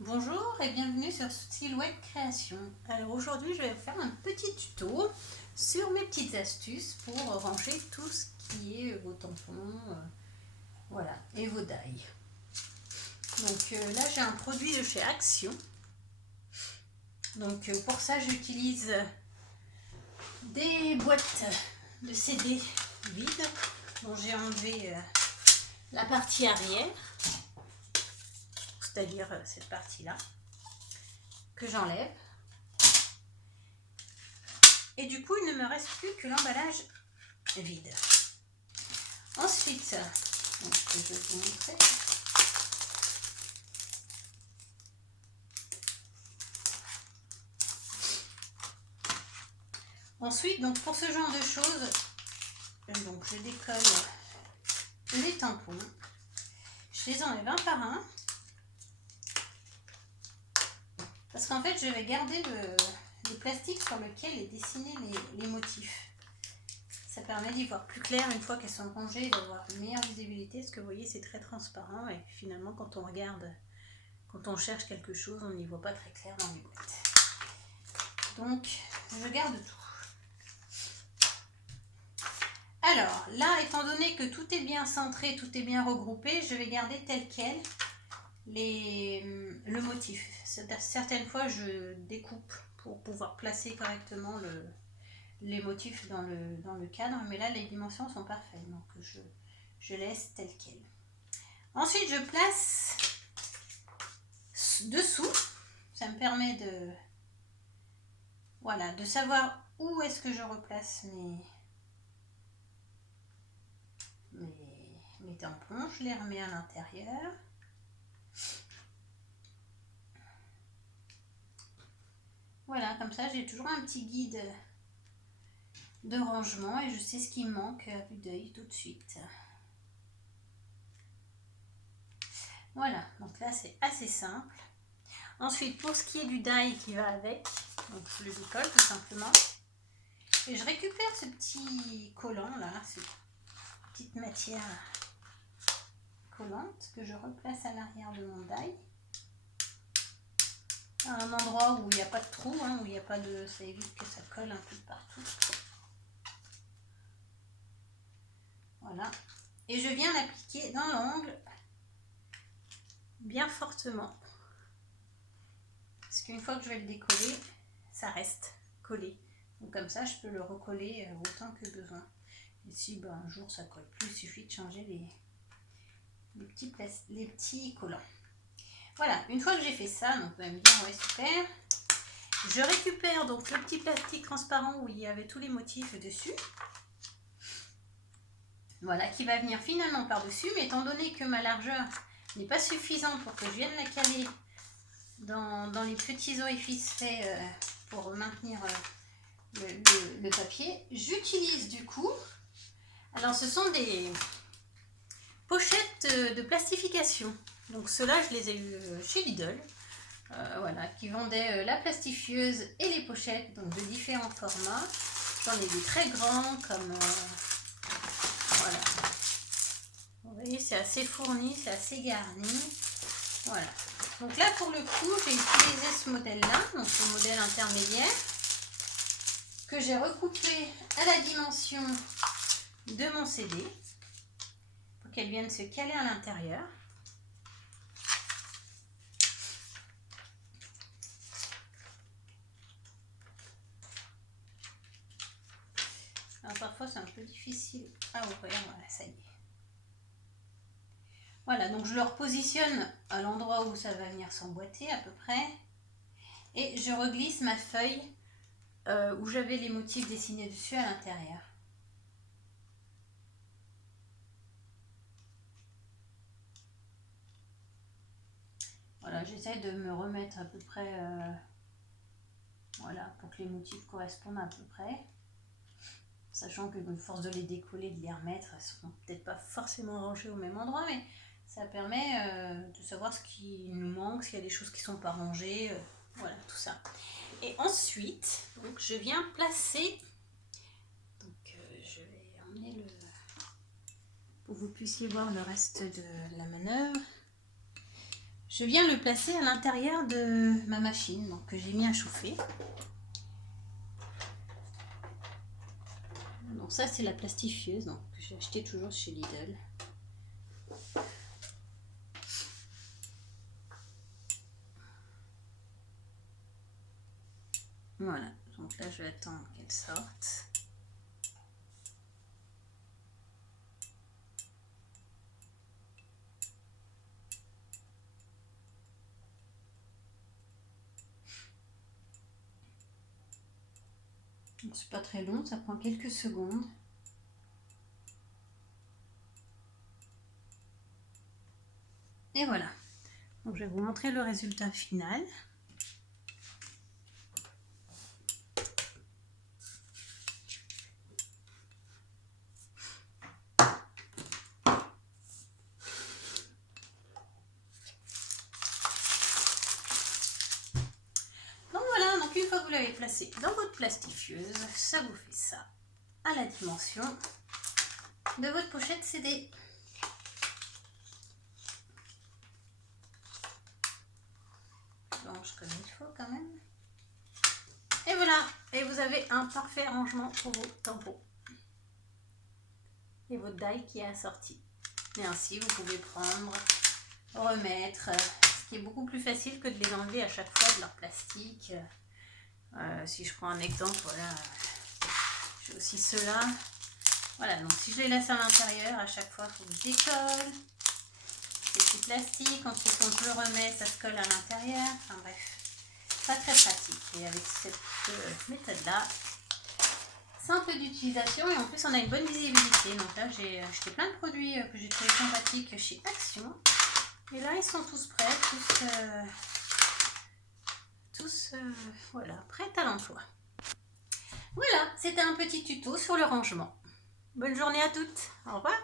Bonjour et bienvenue sur Silhouette Création. Alors aujourd'hui je vais vous faire un petit tuto sur mes petites astuces pour ranger tout ce qui est vos tampons voilà, et vos die. Donc là j'ai un produit de chez Action. Donc pour ça j'utilise des boîtes de CD vides dont j'ai enlevé la partie arrière, c'est-à-dire cette partie-là, que j'enlève. Et du coup, il ne me reste plus que l'emballage vide. Ensuite, donc, je vais vous montrer. Ensuite, donc pour ce genre de choses, donc je décolle les tampons. Je les enlève un par un. Parce qu'en fait, je vais garder le plastique sur lequel est dessiné les motifs. Ça permet d'y voir plus clair une fois qu'elles sont rangées et d'avoir une meilleure visibilité. Ce que vous voyez, c'est très transparent et finalement, quand on regarde, quand on cherche quelque chose, on n'y voit pas très clair dans les boîtes. Donc, je garde tout. Alors, là, étant donné que tout est bien centré, tout est bien regroupé, je vais garder tel quel le motif. Certaines fois, je découpe pour pouvoir placer correctement les motifs dans le cadre, mais là, les dimensions sont parfaites, donc je laisse tel quel. Ensuite, je place dessous. Ça me permet de savoir où est-ce que je replace mes tampons. Je les remets à l'intérieur. Voilà, comme ça j'ai toujours un petit guide de rangement et je sais ce qui me manque à vue d'œil tout de suite. Voilà, donc là c'est assez simple. Ensuite, pour ce qui est du die qui va avec, donc je le décolle tout simplement. Et je récupère ce petit collant là, cette petite matière collante que je replace à l'arrière de mon die. À un endroit où il n'y a pas de trou, où il n'y a pas de... ça évite que ça colle un peu partout. Voilà. Et je viens l'appliquer dans l'angle bien fortement. Parce qu'une fois que je vais le décoller, ça reste collé. Donc comme ça, je peux le recoller autant que besoin. Et si un jour ça colle plus, il suffit de changer les petits collants. Voilà, une fois que j'ai fait ça, donc vous allez me dire, ouais super. Je récupère donc le petit plastique transparent où il y avait tous les motifs dessus. Voilà, qui va venir finalement par-dessus, mais étant donné que ma largeur n'est pas suffisante pour que je vienne la caler dans les petits orifices faits pour maintenir le papier, j'utilise du coup, alors ce sont des pochettes de plastification. Donc ceux-là, je les ai eu chez Lidl. Voilà, qui vendait la plastifieuse et les pochettes, donc de différents formats. J'en ai des très grands comme voilà. Vous voyez, c'est assez fourni, c'est assez garni. Voilà. Donc là, pour le coup, j'ai utilisé ce modèle-là, donc le modèle intermédiaire, que j'ai recoupé à la dimension de mon CD pour qu'elle vienne se caler à l'intérieur. Alors parfois c'est un peu difficile à ouvrir, voilà, ça y est. Voilà, donc je le repositionne à l'endroit où ça va venir s'emboîter à peu près. Et je reglisse ma feuille où j'avais les motifs dessinés dessus à l'intérieur. Voilà, j'essaie de me remettre à peu près, voilà, pour que les motifs correspondent à peu près. Sachant que de force de les décoller, de les remettre, elles ne seront peut-être pas forcément rangées au même endroit, mais ça permet de savoir ce qui nous manque, s'il y a des choses qui ne sont pas rangées, voilà, tout ça. Et ensuite, donc, je viens placer, donc je vais emmener pour que vous puissiez voir le reste de la manœuvre. je viens le placer à l'intérieur de ma machine donc, que j'ai mis à chauffer. Donc ça c'est la plastifieuse donc, que j'ai acheté toujours chez Lidl. Voilà, donc là je vais attendre qu'elle sorte. C'est pas très long, ça prend quelques secondes. Et voilà. Donc je vais vous montrer le résultat final. Donc voilà, donc une fois que vous l'avez placé dans votre plastifieuse, ça vous fait ça à la dimension de votre pochette CD. Blanche comme il faut quand même. Et voilà, et vous avez un parfait rangement pour vos tampons. Et votre die qui est assortie. Et ainsi vous pouvez prendre, remettre, ce qui est beaucoup plus facile que de les enlever à chaque fois de leur plastique. Si je prends un exemple, voilà, j'ai aussi ceux-là. Voilà, donc si je les laisse à l'intérieur, à chaque fois, il faut que je décolle. C'est petit plastique, ensuite quand je le remets, ça se colle à l'intérieur. Enfin bref, pas très pratique. Et avec cette méthode-là, simple d'utilisation et en plus on a une bonne visibilité. Donc là, j'ai acheté plein de produits que j'ai trouvé sympathiques chez Action. Et là, ils sont tous prêts, tous voilà, prêts à l'emploi. Voilà, c'était un petit tuto sur le rangement. Bonne journée à toutes. Au revoir.